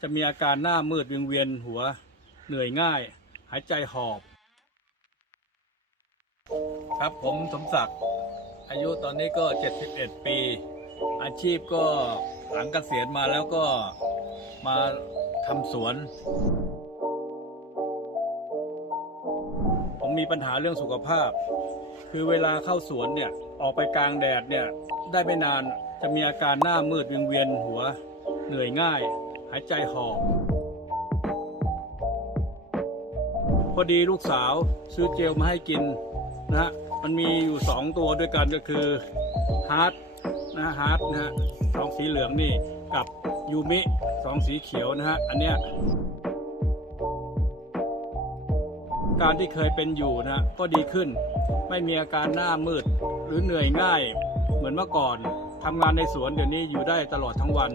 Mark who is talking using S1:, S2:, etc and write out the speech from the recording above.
S1: จะมีอาการหน้ามืดวิงเวียนหัวเหนื่อยง่าย หายใจหอบ ครับผมสมศักดิ์อายุตอนนี้ก็ 71 ปี อาชีพก็หลังเกษียณมาแล้วก็มาทำสวน ผมมีปัญหาเรื่องสุขภาพ คือเวลาเข้าสวนเนี่ยออกไปกลางแดดเนี่ยได้ไม่นานจะมีอาการหน้ามืดวิงเวียนหัวเหนื่อยง่าย หายใจหอบ พอดีลูกสาวซื้อเจลมาให้กินนะฮะมันมีอยู่สองตัวด้วยกันก็คือฮาร์ดนะฮาร์ดนะฮะสองสีเหลืองนี่กับยูมิสองสีเขียวนะฮะ อันเนี้ยการที่เคยเป็นอยู่นะก็ดีขึ้น ไม่มีอาการหน้ามืด หรือเหนื่อยง่าย เหมือนเมื่อก่อนทำงานในสวนเดี๋ยวนี้อยู่ได้ตลอดทั้งวัน